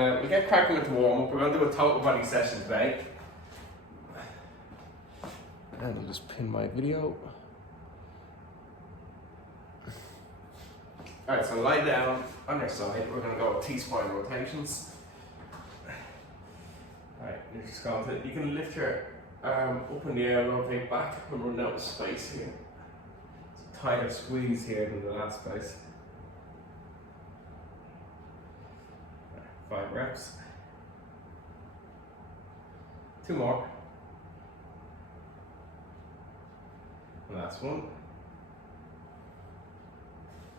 We'll get cracking with the warm up. We're going to do a total body session today. And I'll just pin my video. Alright, so lie down on your side. We're going to go with T-spine rotations. Alright, you're just going to, you can lift your arm up in the air, rotate back, and run out of space here. It's a tighter squeeze here than the last space. 5 reps. 2 more. Last one.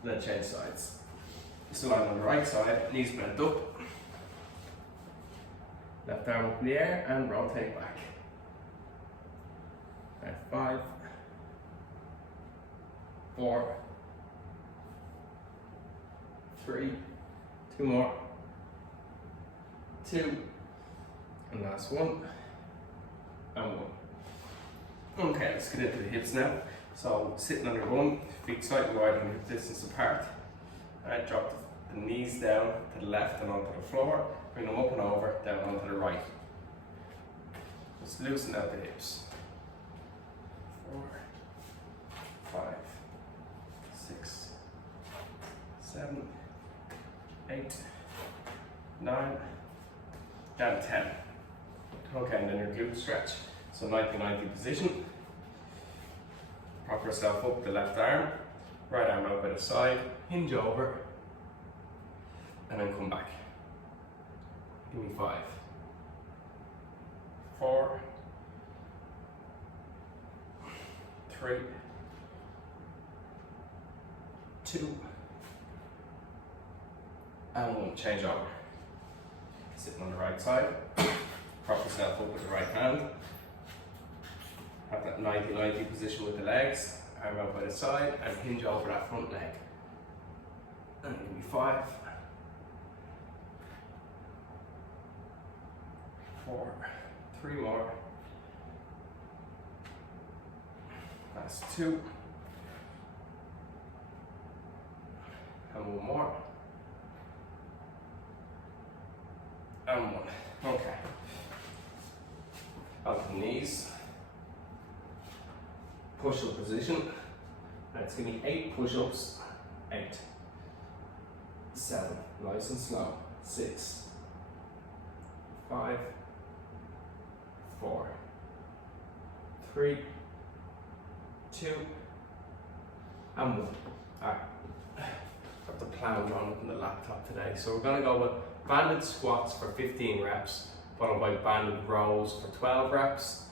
Then change sides. So line on the right side, knees bent up. Left arm up in the air and rotate back. And 5, 4, 3, 2 more. 2, and last one, and 1. Okay, let's get into the hips now. So sitting on your bum, feet slightly wide and hip distance apart. And drop the knees down to the left and onto the floor. Bring them up and over, down onto the right. Just loosen out the hips. 4, 5, 6, 7, 8, 9, down 10. Okay, and then your glute stretch. So 90-90 position. Prop yourself up the left arm, right arm out by the side, hinge over, and then come back. Give me 5, 4, 3, 2, and 1. Change over. Sitting on the right side, prop yourself up with the right hand. Have that 90-90 position with the legs, arm out by the side, and hinge over that front leg. And give me 5, 4, 3 more. That's 2. And 1 more. And 1. Okay. Onto the knees. Push-up position. Let's give me 8 push-ups. 8, 7, nice and slow. 6, 5, 4, 3, 2, and 1. Alright. Got the plan drawn up on the laptop today. So we're gonna go with banded squats for 15 reps, followed by banded rows for 12 reps.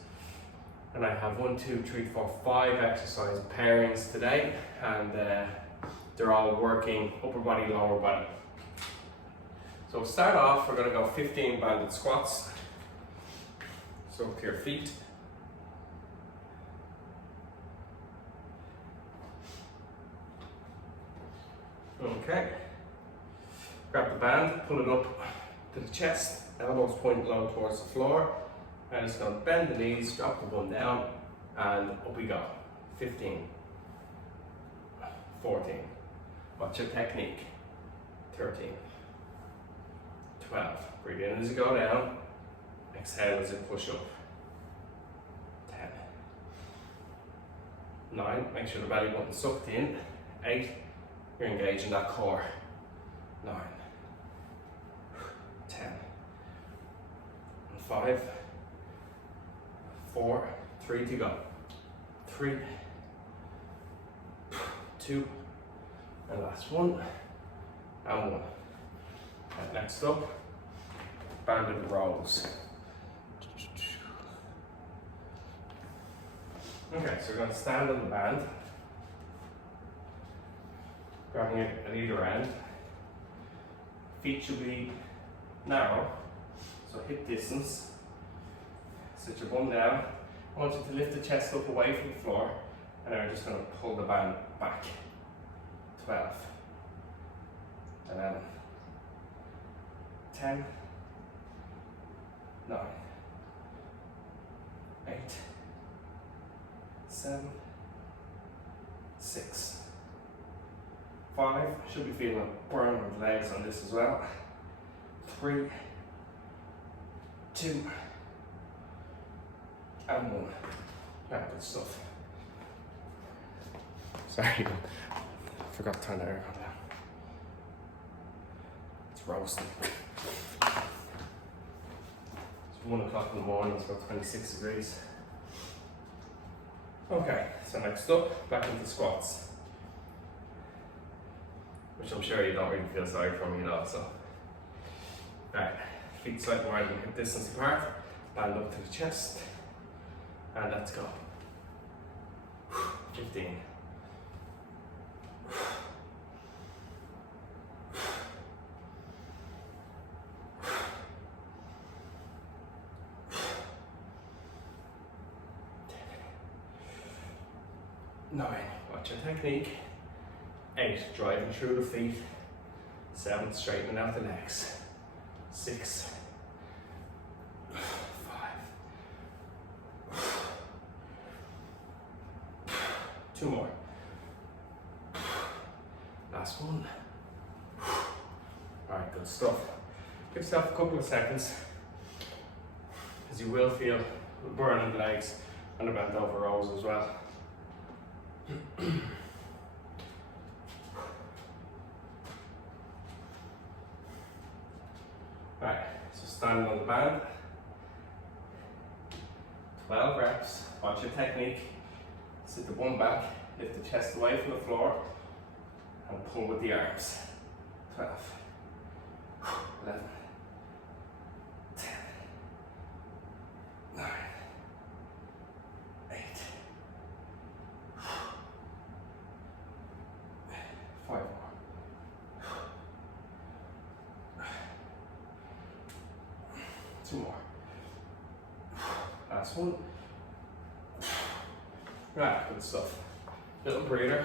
And I have 1, 2, 3, 4, 5 exercise pairings today, and they're all working upper body, lower body. So to start off, we're going to go 15 banded squats. So up to your feet. Okay. Grab the band, pull it up to the chest, elbows point low towards the floor. And just going to bend the knees, drop the bum down, and up we go. 15, 14, watch your technique. 13, 12, breathe in as you go down, exhale as you push up. 10, 9, make sure the belly button's sucked in. 8, you're engaging that core. 9, 10, and 5, 4, 3 to go. 3, 2, and last 1, and 1. And next up, banded rows. Okay, so we're going to stand on the band, grabbing it at either end. Feet should be narrow, so hip distance. Sit your bum down. I want you to lift the chest up away from the floor, and then we're just going to pull the band back. 12, 11, 10, 9, 8, 7, 6, 5. Should be feeling a burn with legs on this as well. 3, 2, and 1. Right, good stuff. Sorry, I forgot to turn the aircon down. It's roasting. It's 1 o'clock in the morning, it's about 26 degrees. Okay, so next up, back into squats. Which I'm sure you don't really feel sorry for me at all, so. Right, feet slightly wider than hip distance apart, band up to the chest, and let's go. 15. Watch your technique. 8, driving through the feet. 7, straightening out the legs. 6, 5, 2 more. Last one. Alright, good stuff. Give yourself a couple of seconds, as you will feel the burn in the legs and the bent over rows as well. Right, so standing on the band, 12 reps, watch your technique, sit the bum back, lift the chest away from the floor, and pull with the arms. 12, 11, 10, 9, 8, 5 more. 2 more. Last one. Right, good stuff. Little breather.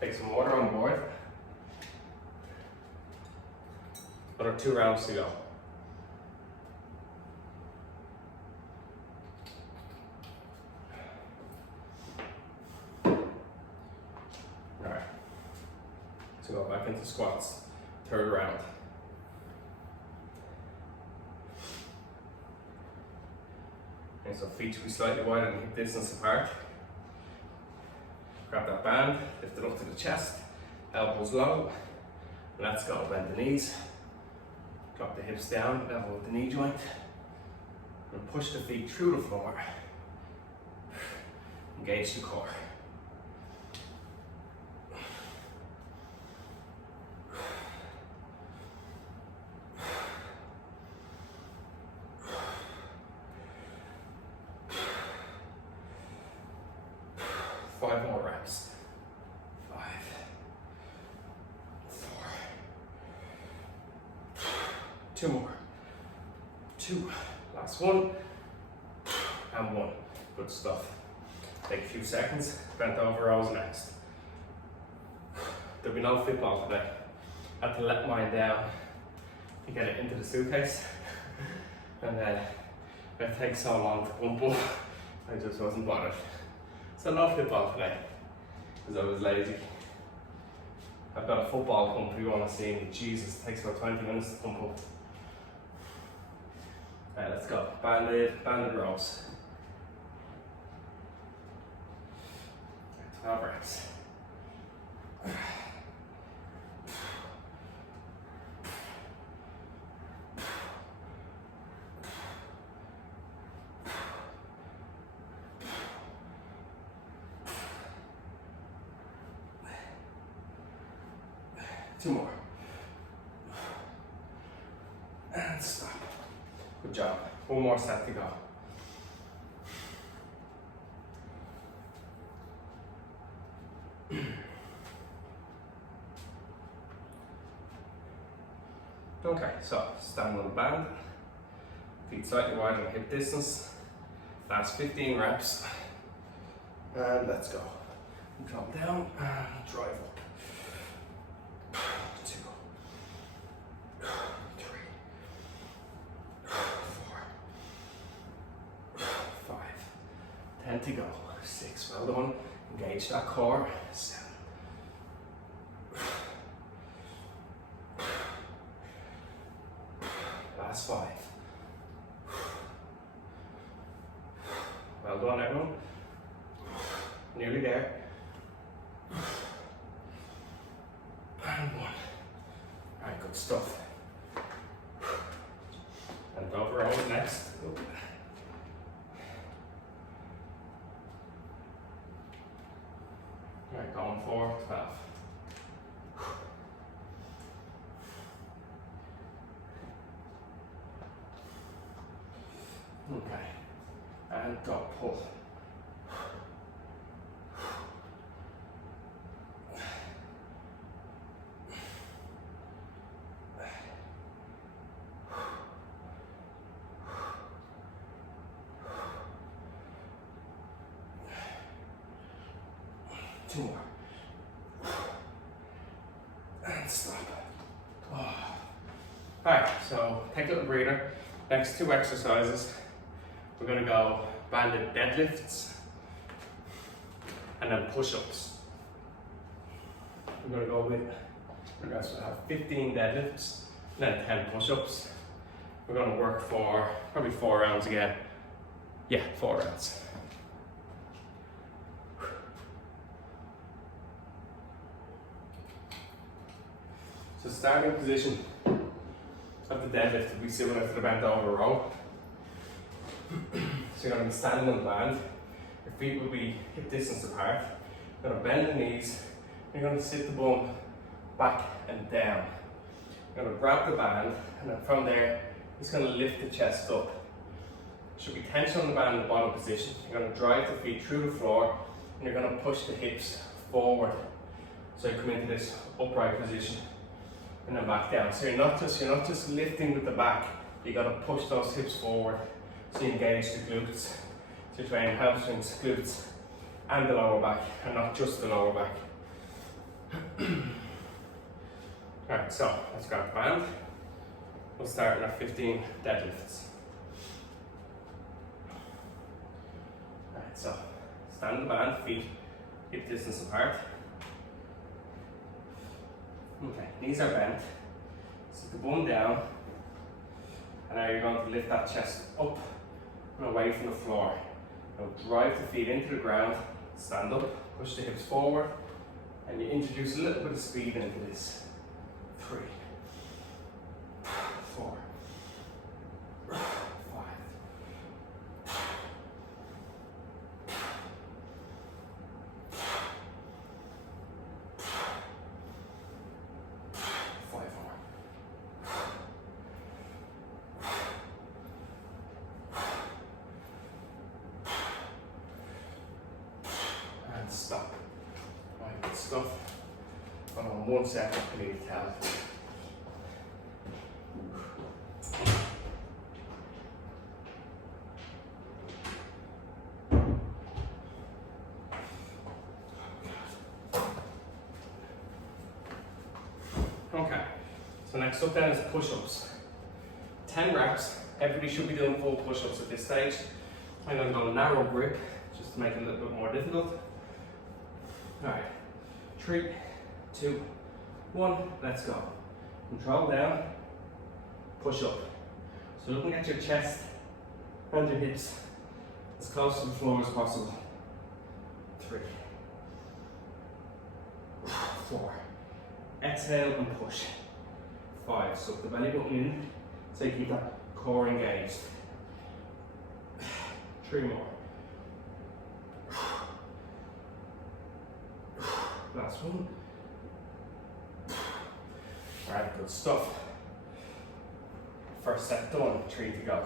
Take some water on board. Another 2 rounds to go. Alright. So go back into squats. 3rd round. Okay, so feet should be slightly wider than hip distance apart. Grab that band, lift it up to the chest, elbows low. Let's go. Bend the knees, drop the hips down, level with the knee joint, and push the feet through the floor. Engage the core. Five more reps. 5, 4, 2 more. 2. Last one. And 1. Good stuff. Take a few seconds. Bent over rows next. There'll be no football today. I had to let mine down to get it into the suitcase. And it takes so long to pump up. I just wasn't bothered. So no football today, because I was lazy. I've got a football pump if you want to see me. Jesus, it takes about 20 minutes to pump up. Alright, let's go. Banded rows. 12 reps. Two more. And stop. Good job. 1 more set to go. Okay, so stand on the band. Feet slightly wider than hip distance. Last 15 reps. And let's go. Drop down and drive up. 2, 3, 4, 5, 10 to go. 6, well done. Engage that core. 7, 8, last 5. Well done, everyone. Nearly there. And 1. Alright, good stuff. And over row next. Alright, going for 12. Okay, and go, pull. 2 more. And stop. Oh. Alright, so take a little breather. Next 2 exercises, we're going to go banded deadlifts and then push-ups. We're going to go with, we're going to have 15 deadlifts and then 10 push-ups. We're going to work for probably 4 rounds again. Yeah, 4 rounds. So starting position of the deadlift, we see when after the bent over row. So you're going to be standing on the band. Your feet will be hip distance apart. You're going to bend the knees. You're going to sit the bum back and down. You're going to grab the band, and then from there, it's going to lift the chest up. Should be tension on the band in the bottom position. You're going to drive the feet through the floor, and you're going to push the hips forward. So you come into this upright position, and then back down. So you're not just lifting with the back. You got to push those hips forward. So you engage the glutes. So you train hamstrings, glutes, and the lower back, and not just the lower back. Alright, so let's grab the band. We'll start with our 15 deadlifts. Alright, so stand on the band, feet hip distance apart. Okay, knees are bent. Sit the bum down. And now you're going to lift that chest up and away from the floor. Now drive the feet into the ground, stand up, push the hips forward, and you introduce a little bit of speed into this. 3, 4, 5, 5 more. And stop. Right, good stuff. And on 1 second, I need to tell. Okay, so next up then is push-ups. 10 reps. Everybody should be doing full push-ups at this stage. I'm going to go narrow grip just to make it a little bit more difficult. Alright, 3, 2, 1, let's go. Control down, push up. So looking at your chest and your hips as close to the floor as possible. 3, 4, exhale and push. 5, suck the belly button in so you keep that core engaged. 3 more. Last one. Alright, good stuff. First set done, 3 to go.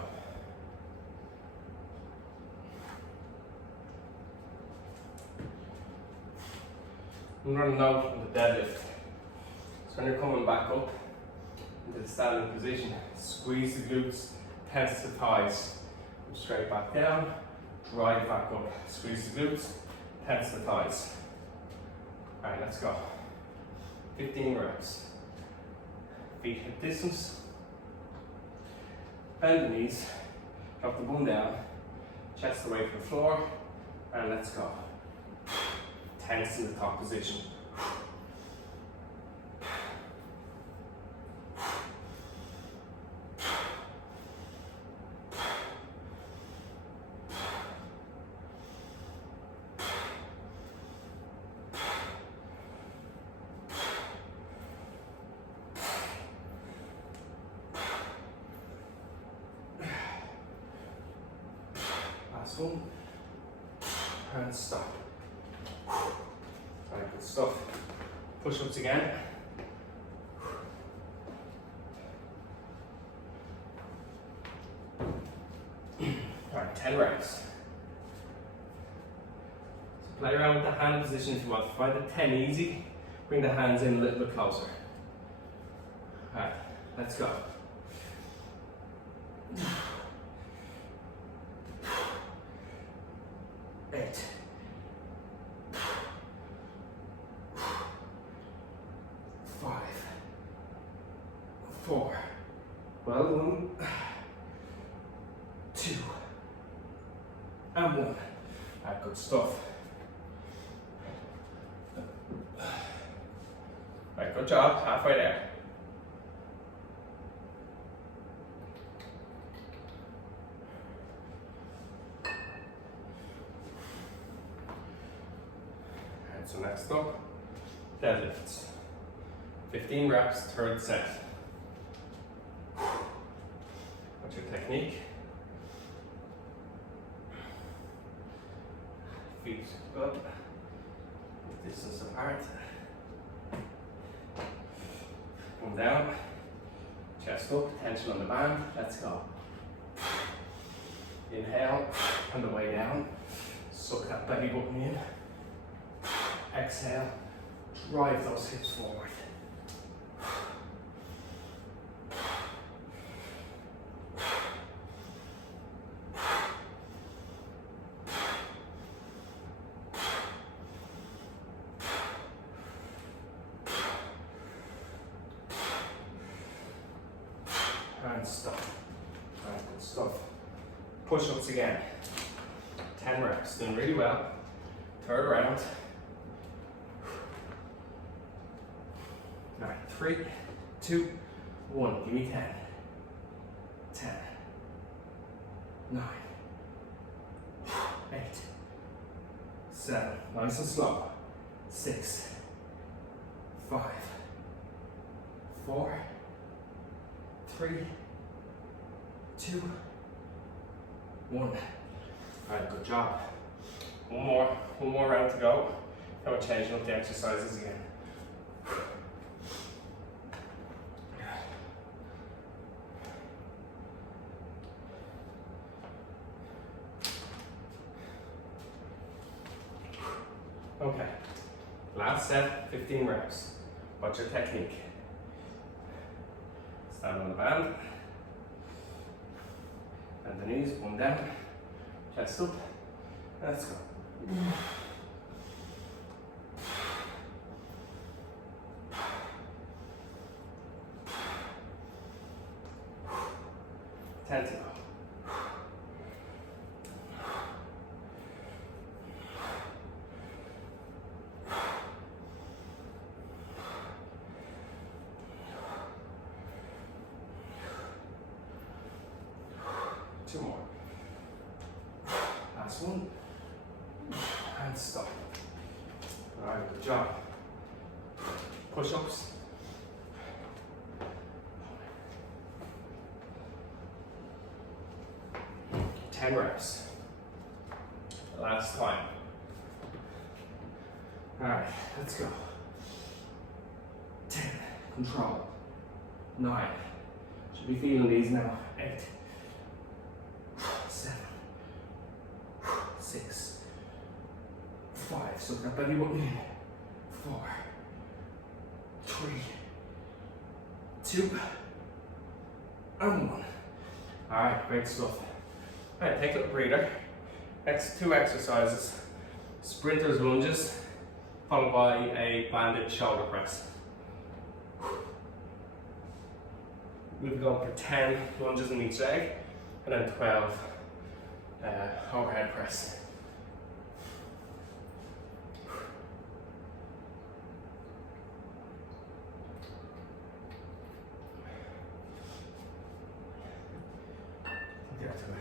I'm running out on the deadlift. So when you're coming back up into the standing position, squeeze the glutes, tense the thighs. Come straight back down, drive back up. Squeeze the glutes, tense the thighs. Alright, let's go. 15 reps. Feet hip distance. Bend the knees. Drop the bum down. Chest away from the floor. And let's go. Tense in the top position. Last one. And stop. Alright, good stuff. Push-ups again. Alright, 10 reps. So play around with the hand position if you want. Find the 10 easy. Bring the hands in a little bit closer. Alright, let's go. 8. 5. 4. Well done. 2. And 1. Alright, good stuff. Alright, good job. Halfway there. Alright, so next up, deadlifts. 15 reps, third set. What's your technique? Feet up, distance apart. Come down, chest up, tension on the band. Let's go. Inhale, on the way down, suck that belly button in. Exhale, drive those hips forward. And stop. Alright, good stuff. Push-ups again. 10 reps, doing really well. Third round. Alright, 3, 2, 1. Give me 10. 10. 9. 8. 7. Nice and slow. 6. 5. 4. 3, 2, 1. Alright, good job. One more round to go. Now we're changing up the exercises again. Okay, last set, 15 reps. What's your technique? Stand on the band, bend the knees, one down, chest up, let's go. 10 to go. Two more. Last one. And stop. Alright, good job. Push-ups. Reps. Last time. Alright, let's go. 10. Control. 9. Should be feeling these now. 8. 7. 6. 5. Suck that belly button in. 4. 3. 2. And 1. Alright, great stuff. Alright, take a little breather. Next 2 exercises. Sprinter's lunges, followed by a banded shoulder press. We'll be going for 10 lunges in each leg, and then 12 overhead press.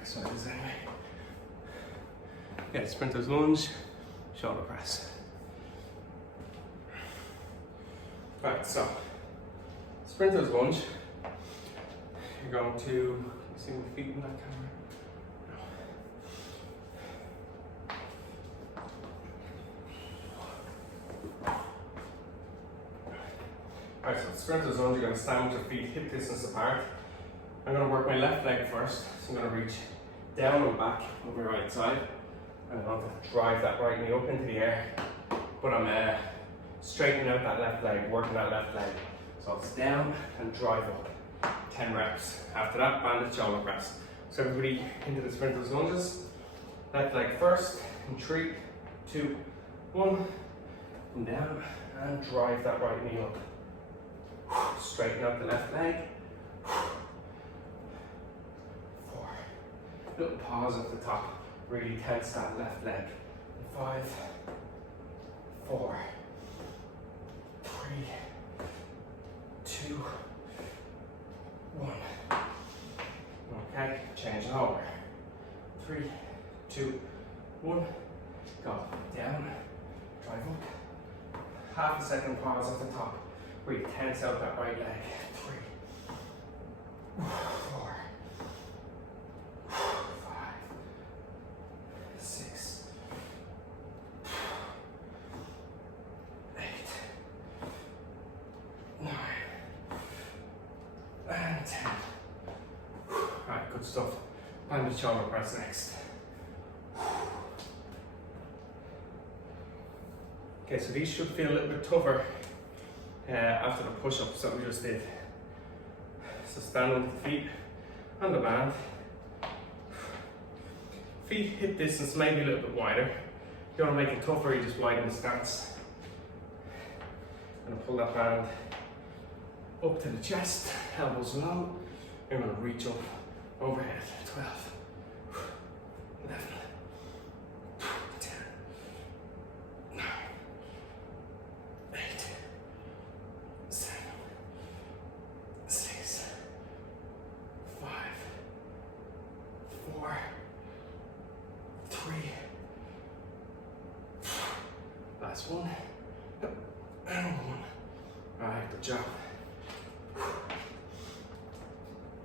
Exercises anyway. Yeah, sprinter's lunge, shoulder press. Right, so sprinter's lunge. You're going to see my feet in that camera. sprinter's lunge, you're going to stand with your feet hip distance apart. I'm going to work my left leg first, so I'm going to reach down and back on my right side. And I'm going to drive that right knee up into the air, but I'm straightening out that left leg, working that left leg. So it's down and drive up, 10 reps. After that, banded shoulder press. So everybody into the sprinter's lunges. Left leg first, in 3, 2, 1, and down, and drive that right knee up. Straighten out the left leg. 4. Little pause at the top. Really tense that left leg. 5, 4, 3, 2, 1. Okay, change it over. 3, 2, 1. Go down, drive up. Half a second pause at the top. Really tense out that right leg. 3, 4, 5, 6, 8, 9, and 10. Alright, good stuff. Banded shoulder press next. Okay, so these should feel a little bit tougher after the push-ups that we just did. So stand on the feet on the band. Feet hip distance maybe a little bit wider. If you want to make it tougher, you just widen the stance. I'm going to pull that band up to the chest, elbows low. You're going to reach up overhead. 12, 11, 10, 9, 8, 7, 6, 5, 4, 3. Last one. And 1. Alright, good job.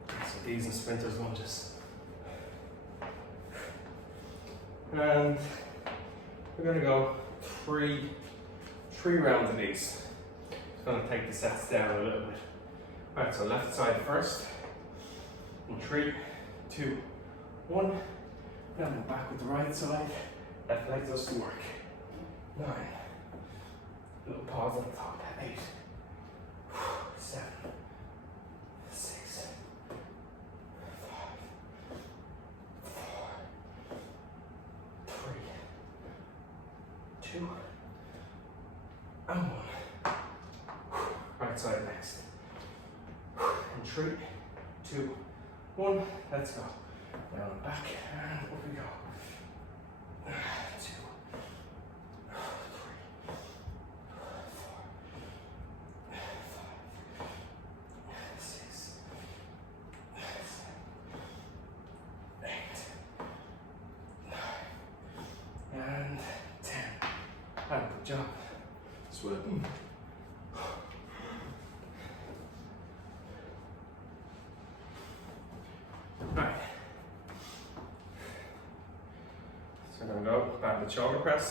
So these and sprinters lunges. And we're going to go three rounds of these. Just going to take the sets down a little bit. Alright, so left side first. In 3, 2, 1. Then we're back with the right side. Left leg does some work. 9. Little pause at the top. 8, 7, 6, 5, 4, 3, 2, and 1. Right side next. In 3, 2, 1. Let's go. Down and back, and up we go. 2, 3, 4, 5, 6, 7, 8, 9, and 10. And good job. Sweating. Right. So I'm going to go banded shoulder press.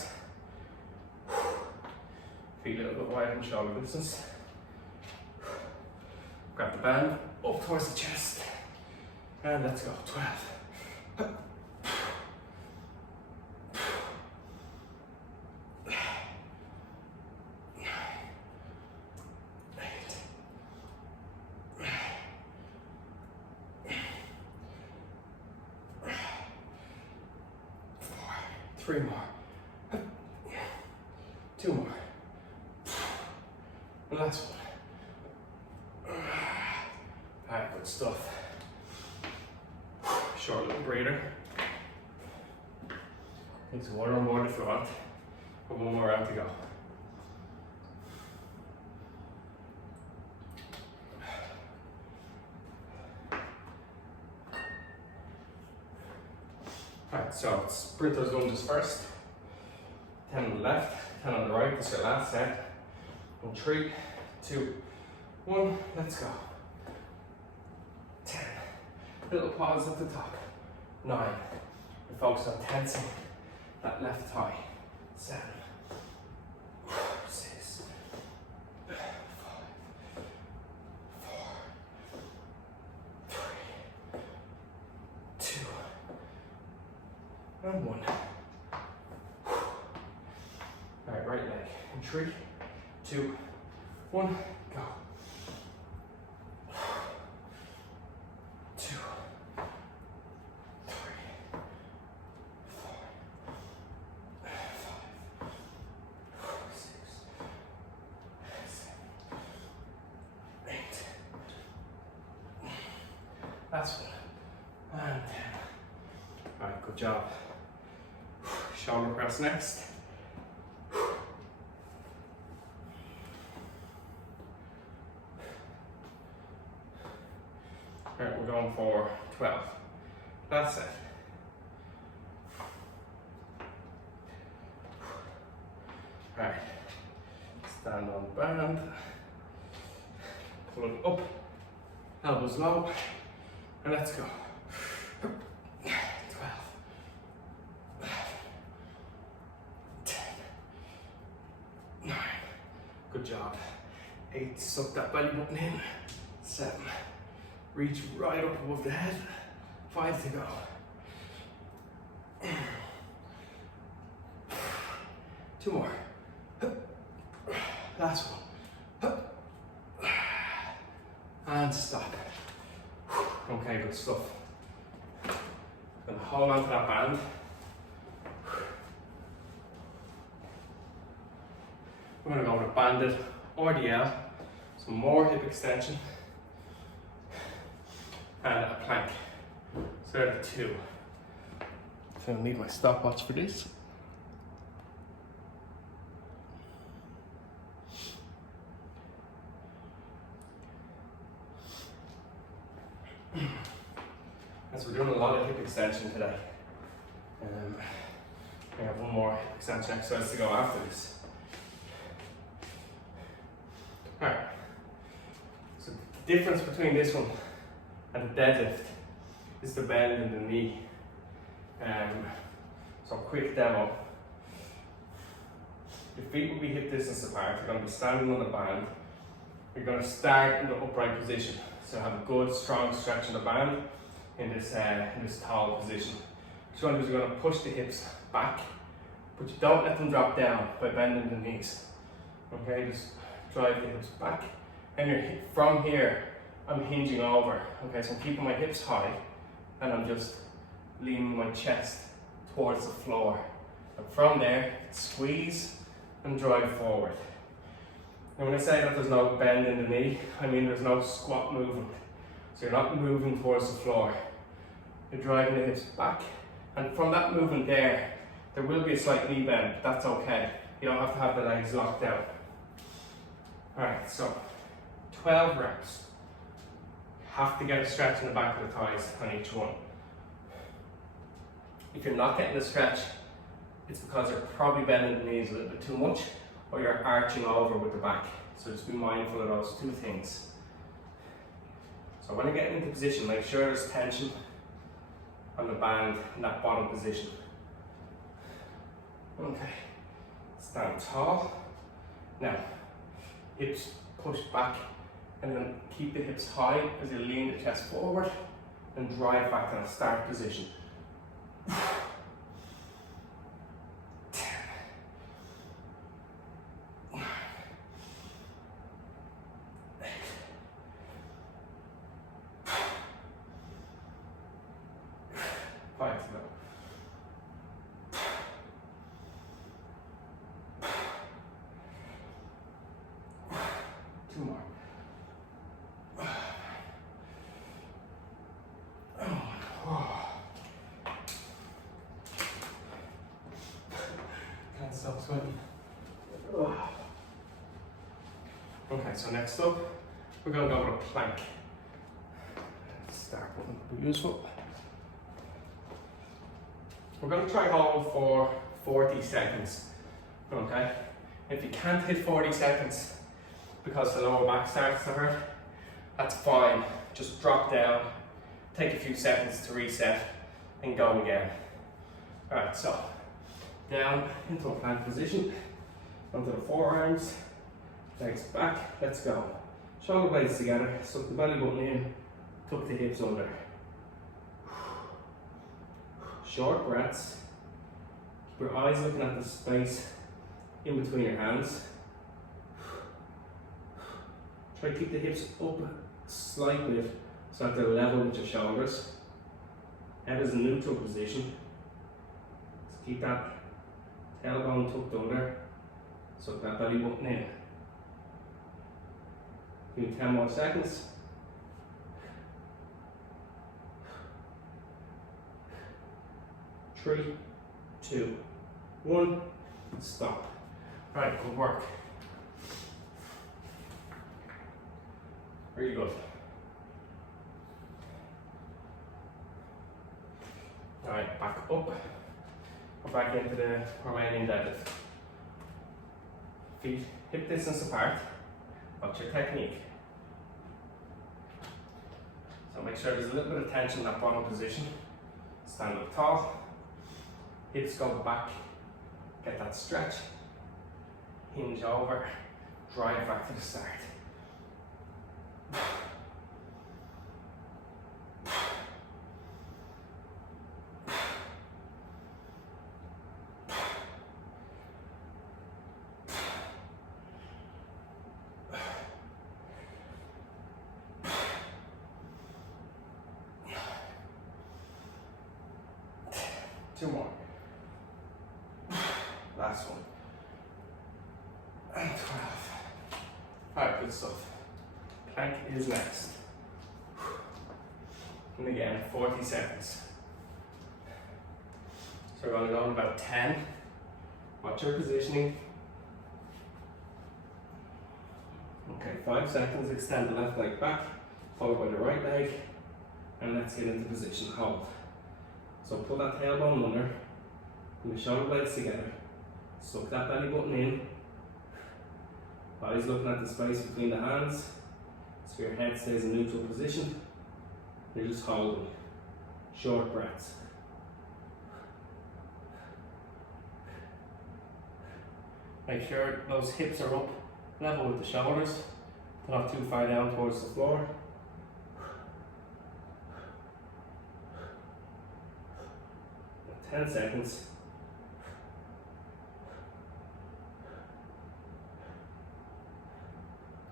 Feet a little bit wide and shoulder distance. Grab the band up towards the chest. And let's go. 12. 3 more. 2 more. And last one. Alright, good stuff. Short little breather. Need some water on board if you want. But 1 more round to go. Alright, so sprinters lunges first. 10 on the left, 10 on the right. This is your last set. In 3, 2, 1, let's go. 10. Little pause at the top. 9. We focus on tensing that left thigh. 7, 6, 5, and 1. Alright, right leg in 3, 2, 1, go. 2, 3, 4, 5, 6, 7, 8. That's 1. And 10. Alright, good job. Shoulder press next. Alright, we're going for 12. That's it. Alright, stand on the band, pull it up, elbows low, and let's go. 12, 10, 9, good job. 8, suck that belly button in. 7, reach right up above the head. 5 to go. Two more. Last one. And stop. Okay, good stuff. Then hold on to that band. We're going to go with a banded RDL, some more hip extension, and a plank. So there are 2. So I'll need my stopwatch for this. As we're doing a lot of hip extension today, we have one more hip extension exercise to go after this. Alright, so the difference between this one and the deadlift is the bend in the knee. So quick demo. Your feet will be hip distance apart. You're going to be standing on the band. You're going to start in the upright position. So have a good strong stretch in the band in this tall position. What you're going to do is you're going to push the hips back, but you don't let them drop down by bending the knees. Okay, just drive the hips back, and from here I'm hinging over. Okay, so I'm keeping my hips high, and I'm just leaning my chest towards the floor. And from there, squeeze and drive forward. And when I say that there's no bend in the knee, I mean there's no squat movement. So you're not moving towards the floor. You're driving the hips back, and from that movement there will be a slight knee bend, but that's okay. You don't have to have the legs locked out. Alright, so 12 reps. Have to get a stretch in the back of the thighs on each one. If you're not getting the stretch, it's because you're probably bending the knees a little bit too much, or you're arching over with the back. So just be mindful of those 2 things. So when you're getting into position, make sure there's tension on the band in that bottom position. Okay, stand tall. Now, hips push back, and then keep the hips high as you lean the chest forward and drive back to a start position. 10, 9, 8, 5 to go. 2 more. Can't stop sweating. Okay, so next up, we're going to go with a plank. Start button will be useful. We're going to try hold for 40 seconds. Okay? If you can't hit 40 seconds because the lower back starts to hurt, that's fine. Just drop down, take a few seconds to reset, and go again. Alright, so down into a plank position, onto the forearms, legs back, let's go. Shoulder blades together, suck the belly button in, tuck the hips under. Short breaths, Your eyes looking at the space in between your hands. Try to keep the hips up slightly so that they're level with your shoulders. Head is in neutral position. Just keep that tailbone tucked under. Suck that belly button in. Give me 10 more seconds. Three, two, one, stop. Right, good work. Really good. Alright, back up. Go back into the Romanian deadlift. Feet hip distance apart. Watch your technique. So make sure there's a little bit of tension in that bottom position. Stand up tall. Hips go back. Get that stretch. Hinge over. Drive back to the start. Two more. Last one. And 12. Alright, good stuff. Plank is next. And again, 40 seconds. So we're going to go in about 10. Watch your positioning. Okay, 5 seconds. Extend the left leg back, followed by the right leg. And let's get into position. Hold. So pull that tailbone under, and the shoulder blades together. Suck that belly button in. Eyes looking at the space between the hands, so your head stays in neutral position. You're just holding. Short breaths. Make sure those hips are up, level with the shoulders, not too far down towards the floor. 10 seconds.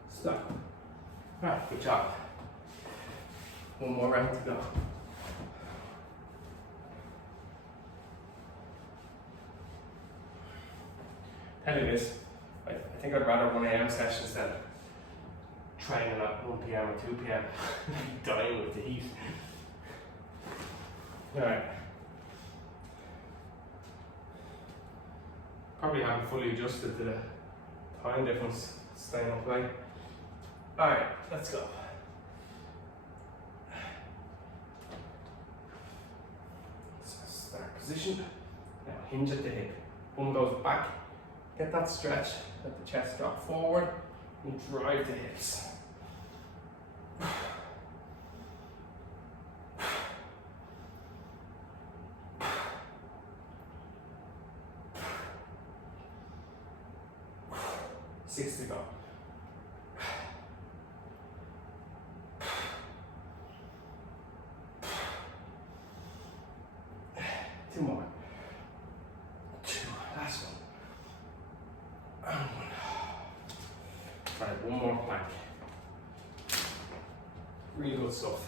Stop. Alright, good job. One more round to go. Tell you this, I think I'd rather 1 AM sessions than training at 1 PM or 2 PM. Dying with the heat. Alright. Probably haven't fully adjusted to the time difference staying up late. Alright, let's go. So start position. Now hinge at the hip. One goes back. Get that stretch. Let the chest drop forward and drive the hips. 6 to go. Two more. Two. Last one. And one. Right, one more plank. Really good stuff.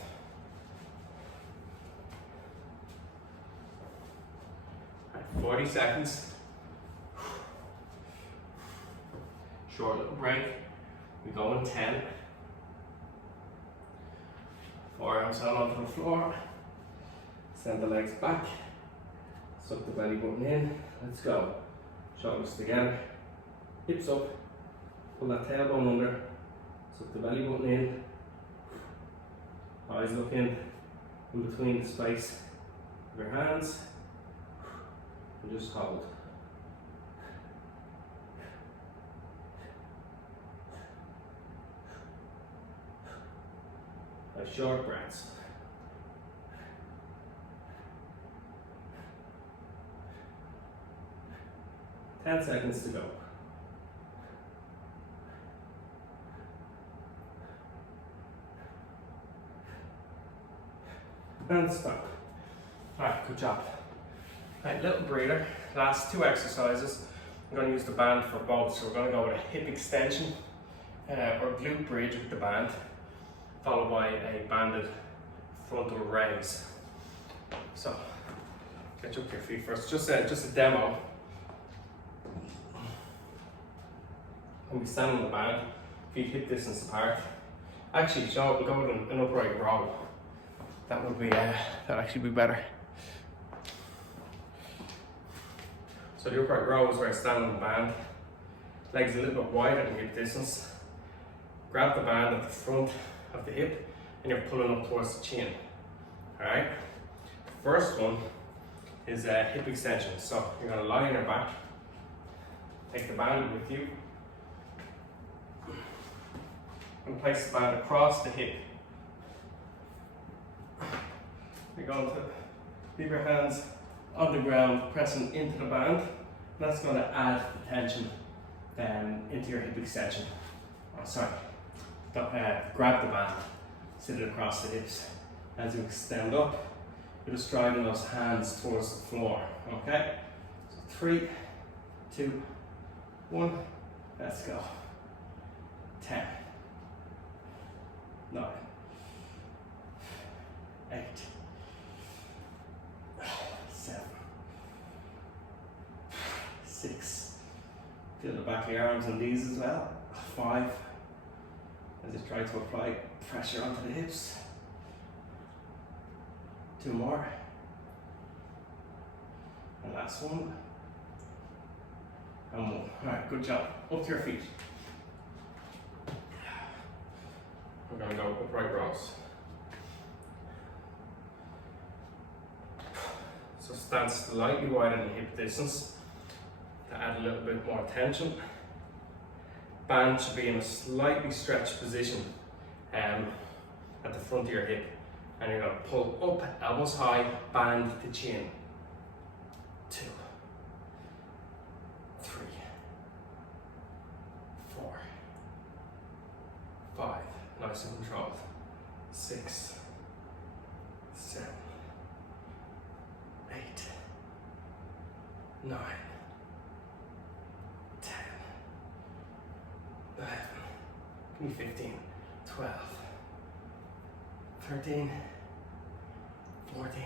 Right, 40 seconds. Short little break. We go in 10. Forearms down onto the floor. Send the legs back. Suck the belly button in. Let's go. Shoulders together. Hips up. Pull that tailbone under. Suck the belly button in. Eyes look in between the space of your hands. And just hold. Short breaths. Ten seconds to go. And stop. Alright, good job. Right, little breather. Last 2 exercises. I'm going to use the band for both. So we're going to go with a hip extension or glute bridge with the band, followed by a banded frontal raise. So get you up to your feet first. Just a demo. When we stand on the band, feet hip distance apart. Actually, we'll go with an upright row. That would be that'd actually be better. So the upright row is where I stand on the band. Legs a little bit wider than hip distance. Grab the band at the front of the hip and you're pulling up towards the chin. Alright? First one is a hip extension. So you're going to lie on your back, take the band with you, and place the band across the hip. You're going to leave your hands on the ground, pressing into the band. That's going to add the tension into your hip extension. Oh, sorry. Grab the band, sit it across the hips. As you extend up, you're just driving those hands towards the floor. Okay? So 3, 2, 1. Let's go. 10, 9, 8, 7, 6. Feel the back of your arms and knees as well. 5. As you try to apply pressure onto the hips. 2 more. And last one. And 1. Alright, good job. Up to your feet. We're going to go upright rows. So stand slightly wider than hip distance to add a little bit more tension. Band should be in a slightly stretched position at the front of your hip. And you're going to pull up, elbows high, band to chin. 2, 3, 4, 5. Nice and controlled. 6, 7, 8, 9, 10, 11, give me 15, 12, 13, 14,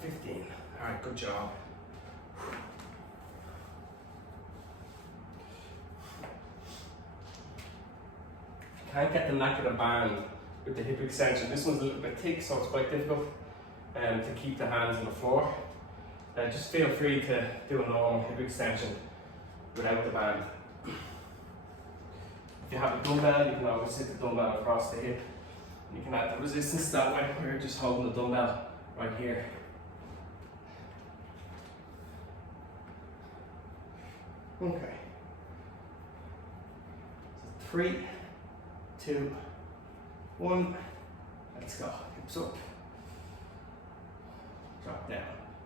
15. All right, good job. Can't get the knack of the band with the hip extension. This one's a little bit thick, so it's quite difficult to keep the hands on the floor. Just feel free to do a normal hip extension without the band. If you have a dumbbell, you can always sit the dumbbell across the hip. You can add the resistance that way, where you're just holding the dumbbell right here. Okay. So 3, 2, 1. Let's go. Hips up. Drop down.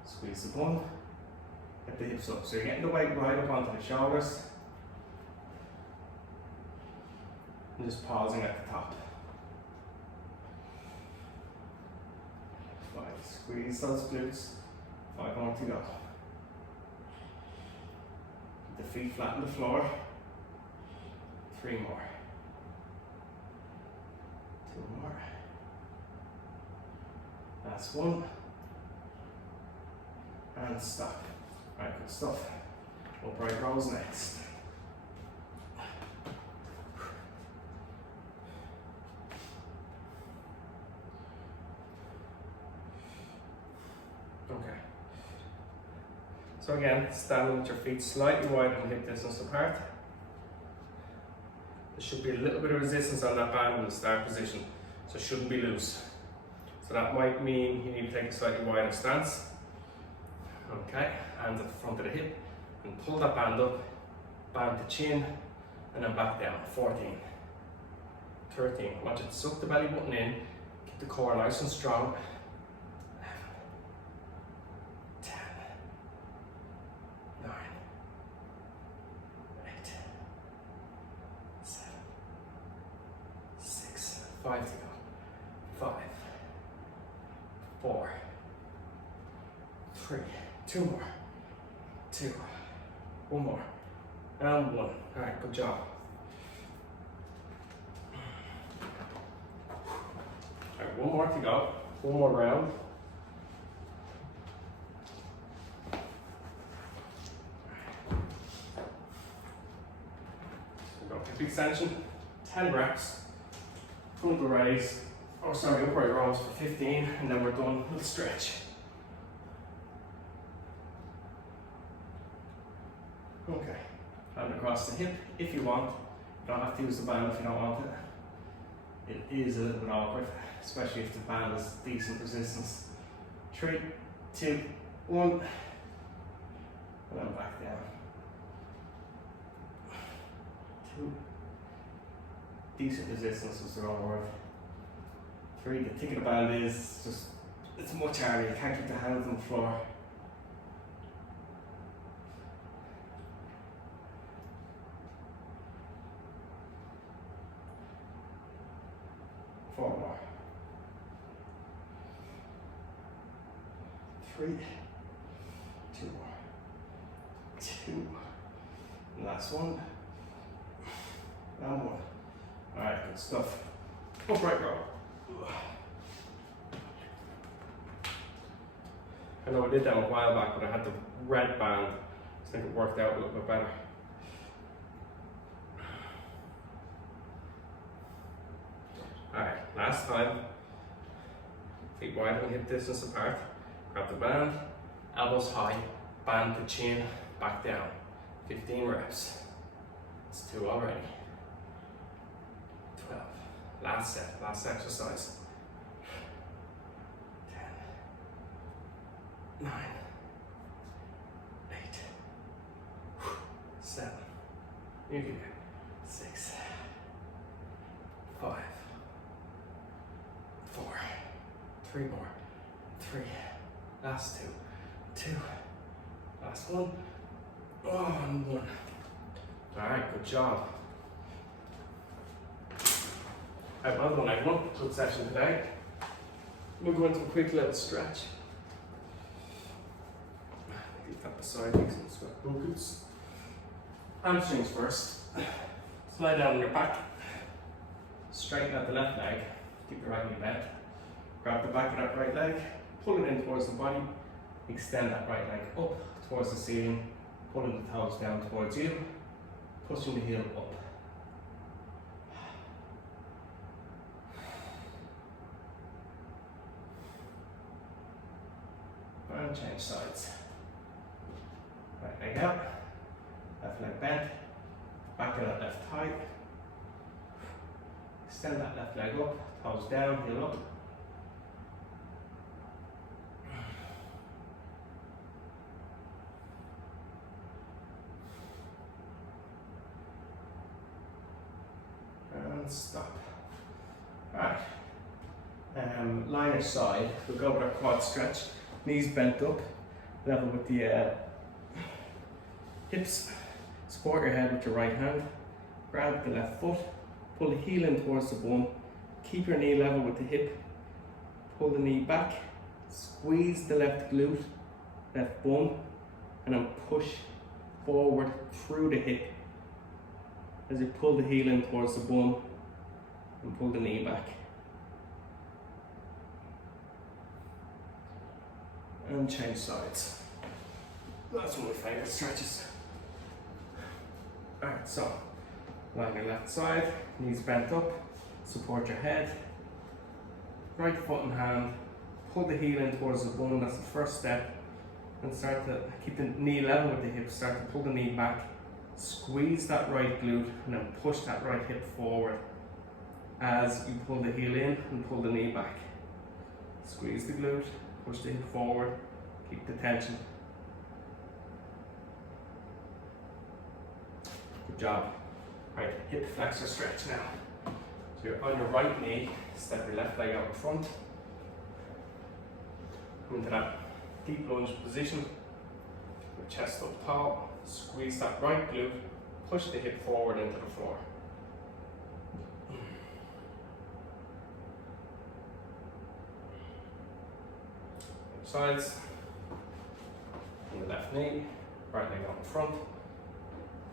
Squeeze the bum. Get the hips up. So you're getting the weight right up onto the shoulders. And just pausing at the top. 5. Squeeze those glutes. 5 more to go. Keep the feet flat on the floor. 3 more. 2 more. Last one. And stop. Right, good stuff. Upright rows next. Okay. So again, standing with your feet slightly wider than hip distance apart. There should be a little bit of resistance on that band in the start position, so it shouldn't be loose. So that might mean you need to take a slightly wider stance. Okay, hands at the front of the hip, and pull that band up, band to chin, and then back down. 14, 13. I want you to suck the belly button in, keep the core nice and strong. 11, 10, 9, 8, 7, 6, 5 to go. 5, 4, 3, 2 more, 2, 1 more, and 1. All right, good job. All right, 1 more to go, 1 more round. So go hip extension, 10 reps, frontal raise, upright rows for 15, and then we're done with the stretch. Okay, hand across the hip if you want. You don't have to use the band if you don't want it. It is a little bit awkward, especially if the band has decent resistance. 3, 2, 1, and then back down. 2, decent resistance was the wrong word. 3, the thicker the band is, just, it's much harder, you can't keep the hands on the floor. 4 more. 3, 2 more. 2. Last one. And 1. Alright, good stuff. Upright row. I know I did that a while back, but I had the red band, so I think it worked out a little bit better. Alright, last time. Feet wide and hip distance apart. Grab the band, elbows high, band to chin, back down. 15 reps. That's 2 already. 12. Last set, last exercise. 10, 9, 8, 7, you can do it. 6, 5, 4, 3 more, 3, last 2, 2, last 1, oh, and 1. Alright, good job. Alright, well done everyone, good session today. We'll go into a quick little stretch. Leave that beside me, some sweat buckets. Hamstrings first. Slide down on your back. Straighten out the left leg. Keep your right knee bent. Grab the back of that right leg. Pull it in towards the body. Extend that right leg up towards the ceiling. Pulling the toes down towards you. Pushing the heel up. And change sides. Right leg out. Left leg bent. Back of that left thigh. Extend that left leg up. Toes down, heel up. And stop. Alright. Liner side. We'll go with our quad stretch. Knees bent up, level with the hips. Support your head with your right hand. Grab the left foot. Pull the heel in towards the bum. Keep your knee level with the hip. Pull the knee back. Squeeze the left glute, left bum, and then push forward through the hip as you pull the heel in towards the bum and pull the knee back. And change sides. That's one of my favourite stretches. Alright, so line your left side, knees bent up, support your head, right foot and hand, pull the heel in towards the bum, that's the first step, and start to keep the knee level with the hip, start to pull the knee back, squeeze that right glute, and then push that right hip forward as you pull the heel in and pull the knee back. Squeeze the glute, push the hip forward, keep the tension. Good job. Right, hip flexor stretch now. So you're on your right knee, step your left leg out in front. Come into that deep lunge position. Your chest up tall. Squeeze that right glute, push the hip forward into the floor. Sides. left knee, right leg out in front.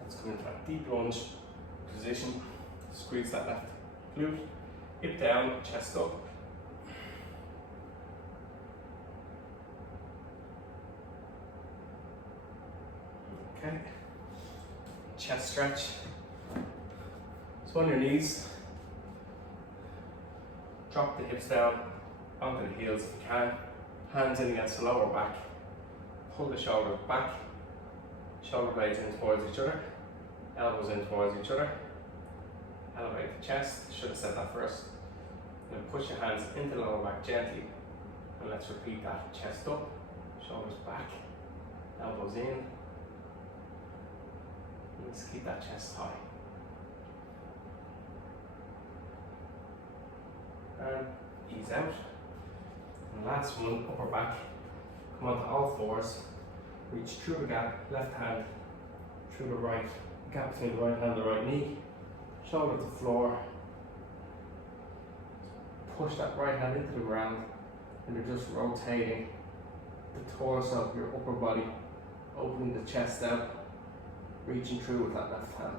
Let's come into that deep lunge position. Squeeze that left glute, hip down, chest up. Okay, chest stretch. So on your knees, drop the hips down onto the heels if you can. Hands in against the lower back. Pull the shoulders back. Shoulder blades in towards each other. Elbows in towards each other. Elevate the chest. Should have said that first. Then push your hands into the lower back gently. And let's repeat that. Chest up, shoulders back, elbows in. And let's keep that chest high. And ease out. And last one, upper back. Come onto all fours. Reach through the gap, left hand through the right, gap between the right hand and the right knee. Shoulder to floor. Push that right hand into the ground, and you're just rotating the torso of your upper body, opening the chest out, reaching through with that left hand.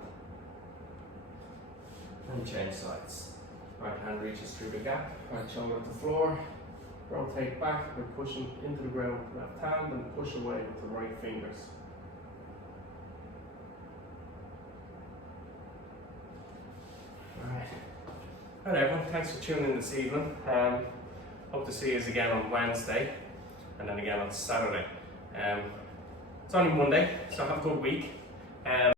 And change sides. Right hand reaches through the gap, right shoulder to floor. Rotate back, we're pushing into the ground with the left hand and push away with the right fingers. Alright. Hi everyone, thanks for tuning in this evening. Hope to see you again on Wednesday and then again on Saturday. It's only Monday, so have a good week.